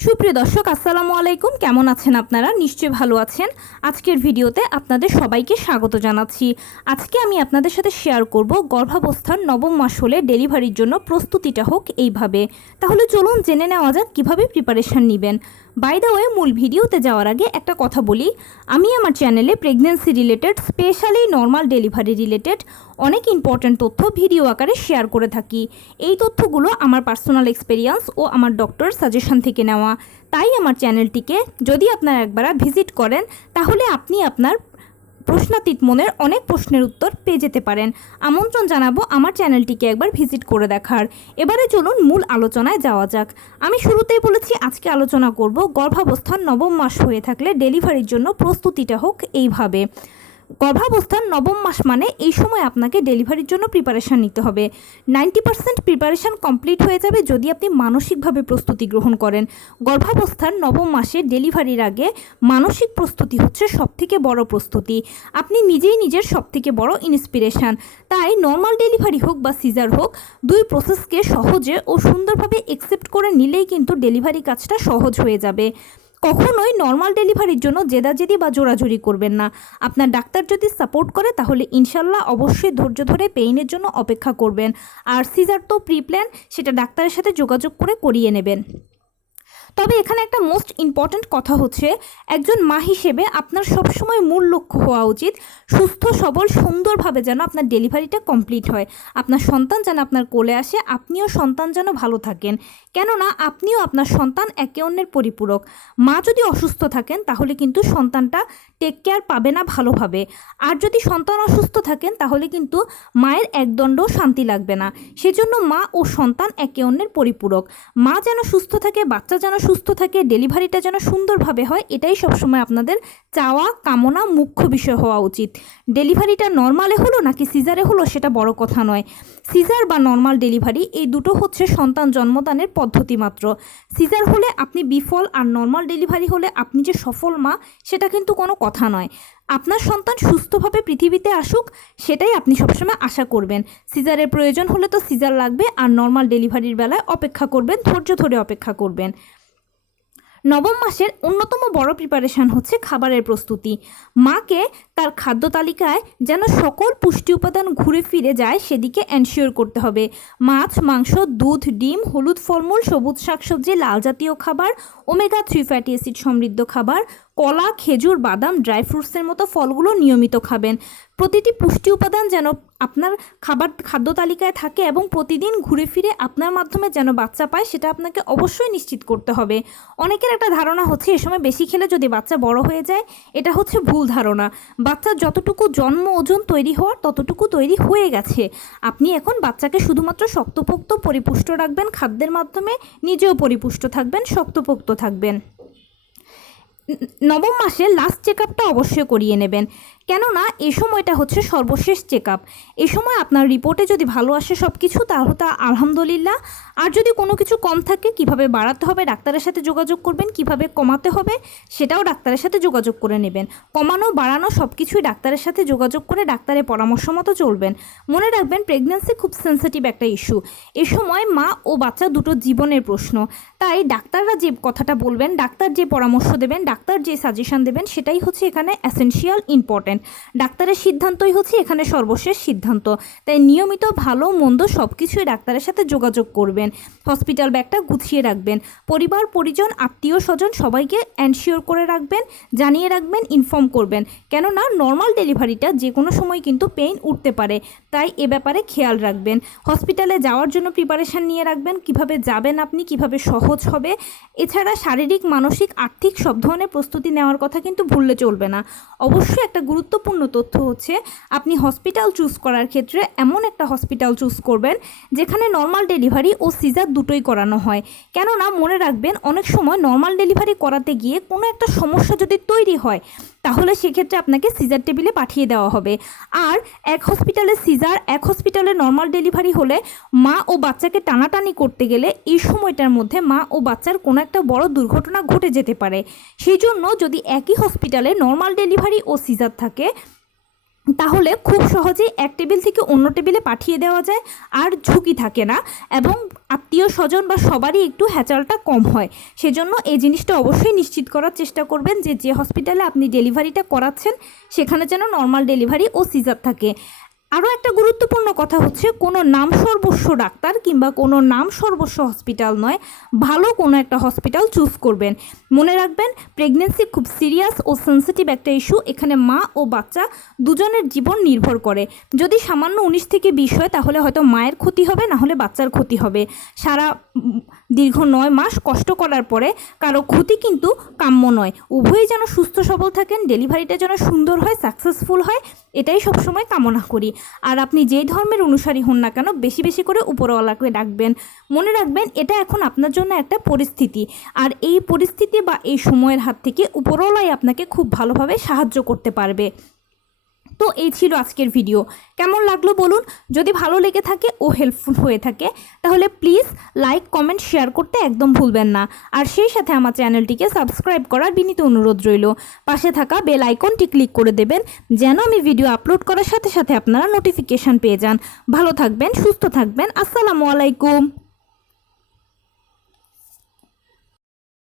সুপ্রিয় দর্শক, আসসালামু আলাইকুম। কেমন আছেন আপনারা? নিশ্চয়ই ভালো আছেন। আজকের ভিডিওতে আপনাদের সবাইকে স্বাগত জানাচ্ছি। আজকে আমি আপনাদের সাথে শেয়ার করব গর্ভাবস্থার নবম মাস হলে ডেলিভারির জন্য প্রস্তুতিটা হোক এইভাবে। তাহলে চলুন জেনে নেওয়া যাক কীভাবে প্রিপারেশান নেবেন। বাই দ্য ওয়ে, মূল ভিডিওতে যাওয়ার আগে একটা কথা বলি, আমি আমার চ্যানেলে pregnancy related, specially normal delivery related অনেক ইম্পর্ট্যান্ট তথ্য ভিডিও আকারে শেয়ার করে থাকি। এই তথ্যগুলো আমার পার্সোনাল এক্সপেরিয়েন্স ও আমার ডক্টর সাজেশন থেকে নেওয়া। তাই আমার চ্যানেলটিকে যদি আপনারা একবার ভিজিট করেন, তাহলে আপনি আপনার প্রশ্নাতীত মনের অনেক প্রশ্নের উত্তর পেয়ে যেতে পারেন। আমন্ত্রণ জানাবো আমার চ্যানেলটিকে একবার ভিজিট করে দেখার। এবারে চলুন মূল আলোচনায় যাওয়া যাক। আমি শুরুতেই বলেছি আজকে আলোচনা করব গর্ভাবস্থার নবম মাস হয়ে থাকলে ডেলিভারির জন্য প্রস্তুতিটা হোক এইভাবে। গর্ভাবস্থার নবম মাস মানে এই সময় আপনাকে ডেলিভারির জন্য প্রিপারেশান নিতে হবে। 90% প্রিপারেশান কমপ্লিট হয়ে যাবে যদি আপনি মানসিকভাবে প্রস্তুতি গ্রহণ করেন। গর্ভাবস্থার নবম মাসে ডেলিভারির আগে মানসিক প্রস্তুতি হচ্ছে সবথেকে বড় প্রস্তুতি। আপনি নিজেই নিজের সবথেকে বড় ইন্সপিরেশান। তাই নর্মাল ডেলিভারি হোক বা সিজার হোক, দুই প্রসেসকে সহজে ও সুন্দরভাবে অ্যাকসেপ্ট করে নিলেই কিন্তু ডেলিভারি কাজটা সহজ হয়ে যাবে। কখনোই নর্মাল ডেলিভারির জন্য জেদাজেদি বা জোরাজুরি করবেন না। আপনার ডাক্তার যদি সাপোর্ট করে তাহলে ইনশাল্লাহ অবশ্যই ধৈর্য ধরে পেইনের জন্য অপেক্ষা করবেন। আর সিজার তো প্রি প্ল্যান, সেটা ডাক্তারের সাথে যোগাযোগ করে করিয়ে নেবেন। তবে এখানে একটা মোস্ট ইম্পর্ট্যান্ট কথা হচ্ছে, একজন মা হিসেবে আপনার সবসময় মূল লক্ষ্য হওয়া উচিত সুস্থ সবল সুন্দরভাবে যেন আপনার ডেলিভারিটা কমপ্লিট হয়। আপনার সন্তান যেন আপনার কোলে আসে, আপনিও সন্তান যেন ভালো থাকেন। কেননা আপনিও আপনার সন্তান একে অন্যের পরিপূরক। মা যদি অসুস্থ থাকেন তাহলে কিন্তু সন্তানটা টেক কেয়ার পাবে না ভালোভাবে। আর যদি সন্তান অসুস্থ থাকেন তাহলে কিন্তু মায়ের একদণ্ডও শান্তি লাগবে না। সেজন্য মা ও সন্তান একে অন্যের পরিপূরক। মা যেন সুস্থ থাকে, বাচ্চা যেন সুস্থ থাকে, ডেলিভারিটা যেন সুন্দরভাবে হয়, এটাই সবসময় আপনাদের চাওয়া কামনা মুখ্য বিষয় হওয়া উচিত। ডেলিভারিটা নর্মালে হলো নাকি সিজারে হলো সেটা বড় কথা নয়। সিজার বা নর্মাল ডেলিভারি এই দুটো হচ্ছে সন্তান জন্মদানের পদ্ধতি মাত্র। সিজার হলে আপনি বিফল, আর নর্মাল ডেলিভারি হলে আপনি যে সফল মা সেটা কিন্তু কোনো কথা নয়। আপনার সন্তান সুস্থভাবে পৃথিবীতে আসুক, সেটাই আপনি সবসময় আশা করবেন। সিজারের প্রয়োজন হলে তো সিজার লাগবে, আর নর্মাল ডেলিভারির বেলায় অপেক্ষা করবেন, ধৈর্য ধরে অপেক্ষা করবেন। নবম মাসের অন্যতম বড় প্রিপারেশান হচ্ছে খাবারের প্রস্তুতি। মাকে তার খাদ্য তালিকায় যেন সকল পুষ্টি উপাদান ঘুরে ফিরে যায় সেদিকে এনশিওর করতে হবে। মাছ, মাংস, দুধ, ডিম, হলুদ ফলমূল, সবুজ শাকসবজি, লাল জাতীয় খাবার, ওমেগা 3 ফ্যাটি অ্যাসিড সমৃদ্ধ খাবার, কলা, খেজুর, বাদাম, ড্রাই ফ্রুটসের মতো ফলগুলো নিয়মিত খাবেন। প্রতিটি পুষ্টি উপাদান যেন আপনার খাদ্য তালিকায় থাকে এবং প্রতিদিন ঘুরে ফিরে আপনার মাধ্যমে যেন বাচ্চা পায়, সেটা আপনাকে অবশ্যই নিশ্চিত করতে হবে। অনেকের একটা ধারণা হচ্ছে এ সময় বেশি খেলে যদি বাচ্চা বড় হয়ে যায়, এটা হচ্ছে ভুল ধারণা। বাচ্চার যতটুকু জন্ম ওজন তৈরি হওয়ার ততটুকু তৈরি হয়ে গেছে। আপনি এখন বাচ্চাকে শুধুমাত্র শক্তপোক্ত পরিপুষ্ট রাখবেন খাদ্যের মাধ্যমে, নিজেও পরিপুষ্ট থাকবেন, শক্তপোক্ত থাকবেন। নবম মাসে লাস্ট চেক আপটা অবশ্যই করিয়ে নেবেন, কেননা এই সময়টা হচ্ছে সর্বশেষ চেক আপ। এই সময় আপনার রিপোর্টে যদি ভালো আসে সব কিছু, তাহলে তা আলহামদুলিল্লাহ। আর যদি কোনো কিছু কম থাকে, কিভাবে বাড়াতে হবে ডাক্তারের সাথে যোগাযোগ করবেন, কিভাবে কমাতে হবে সেটাও ডাক্তারের সাথে যোগাযোগ করে নেবেন। কমানো বাড়ানো সব কিছুই ডাক্তারের সাথে যোগাযোগ করে ডাক্তারের পরামর্শ মতো চলবেন। মনে রাখবেন, প্রেগন্যান্সি খুব সেন্সিটিভ একটা ইস্যু। এই সময় মা ও বাচ্চা দুটো জীবনের প্রশ্ন। তাই ডাক্তাররা যে কথাটা বলবেন, ডাক্তার যে পরামর্শ দেবেন, ডাক্তার যে সাজেশন দেবেন, সেটাই হচ্ছে এখানে এসেনশিয়াল ইম্পর্ট্যান্ট। ডাক্তারের সিদ্ধান্তই হচ্ছে এখানে সর্বশেষ সিদ্ধান্ত। তাই নিয়মিত ভালো মন্দ সব কিছুই ডাক্তারের সাথে যোগাযোগ করবেন। হসপিটাল ব্যাগটা গুছিয়ে রাখবেন। পরিবার পরিজন আত্মীয় স্বজন সবাইকে এনশিওর করে রাখবেন, জানিয়ে রাখবেন, ইনফর্ম করবেন। কেননা নর্মাল ডেলিভারিটা যে কোনো সময় কিন্তু পেইন উঠতে পারে, তাই এ ব্যাপারে খেয়াল রাখবেন। হসপিটালে যাওয়ার জন্য প্রিপারেশান নিয়ে রাখবেন, কিভাবে যাবেন আপনি, কিভাবে সহজ হবে। এছাড়া শারীরিক, মানসিক, আর্থিক সব ধরনের প্রস্তুতি নেওয়ার কথা কিন্তু ভুললে চলবে না। অবশ্যই একটা গুরুত্বপূর্ণ তথ্য হচ্ছে, আপনি হসপিটাল চুজ করার ক্ষেত্রে এমন একটা হসপিটাল চুজ করবেন যেখানে নর্মাল ডেলিভারি ও সিজার দুটোই করানো হয়। কেননা মনে রাখবেন, অনেক সময় নর্মাল ডেলিভারি করাতে গিয়ে কোনো একটা সমস্যা যদি তৈরি হয়, তাহলে সেক্ষেত্রে আপনাকে সিজার টেবিলে পাঠিয়ে দেওয়া হবে। আর এক হসপিটালে সিজার, এক হসপিটালে নর্মাল ডেলিভারি হলে মা ও বাচ্চাকে টানাটানি করতে গেলে এই সময়টার মধ্যে মা ও বাচ্চার কোনো একটা বড় দুর্ঘটনা ঘটে যেতে পারে। সেই জন্য যদি একই হসপিটালে নর্মাল ডেলিভারি ও সিজার থাকে, তাহলে খুব সহজেই এক টেবিল থেকে অন্য টেবিলে পাঠিয়ে দেওয়া যায়, আর ঝুঁকি থাকে না, এবং আত্মীয় স্বজন বা সবারই একটু হ্যাচালটা কম হয়। সেজন্য এই জিনিসটা অবশ্যই নিশ্চিত করার চেষ্টা করবেন যে যে হসপিটালে আপনি ডেলিভারিটা করাচ্ছেন সেখানে যেন নর্মাল ডেলিভারি ও সিজার থাকে। আরও একটা গুরুত্বপূর্ণ কথা হচ্ছে, কোনো নাম সর্বস্ব ডাক্তার কিংবা কোনো নাম সর্বস্ব হসপিটাল নয়, ভালো কোনো একটা হসপিটাল চুজ করবেন। মনে রাখবেন, প্রেগনেন্সি খুব সিরিয়াস ও সেন্সিটিভ একটা ইস্যু। এখানে মা ও বাচ্চা দুজনের জীবন নির্ভর করে। যদি সামান্য 19 থেকে 20 হয় তাহলে হয়তো মায়ের ক্ষতি হবে, না হলে বাচ্চার ক্ষতি হবে। সারা দীর্ঘ 9 মাস কষ্ট করার পরে কারো ক্ষতি কিন্তু কাম্য নয়। উভয়ই যেন সুস্থ সবল থাকেন, ডেলিভারিটা যেন সুন্দর হয়, সাকসেসফুল হয়, এটাই সবসময় কামনা করি। আর আপনি যেই ধর্মের অনুসারী হন না কেন, বেশি বেশি করে উপরওয়ালাকে ডাকবেন। মনে রাখবেন, এটা এখন আপনার জন্য একটা পরিস্থিতি, আর এই পরিস্থিতি বা এই সময়ের হাত থেকে উপরওয়ালাই আপনাকে খুব ভালোভাবে সাহায্য করতে পারবে। তো এই ছিল আজকের ভিডিও। কেমন লাগলো বলুন। যদি ভালো লেগে থাকে ও হেল্পফুল হয়ে থাকে তাহলে প্লিজ লাইক, কমেন্ট, শেয়ার করতে একদম ভুলবেন না। আর সেই সাথে আমার চ্যানেলটিকে সাবস্ক্রাইব করার বিনীত অনুরোধ রইল। পাশে থাকা বেল আইকনটি ক্লিক করে দেবেন যেন আমি ভিডিও আপলোড করার সাথে সাথে আপনারা নোটিফিকেশান পেয়ে যান। ভালো থাকবেন, সুস্থ থাকবেন। আসসালামু আলাইকুম।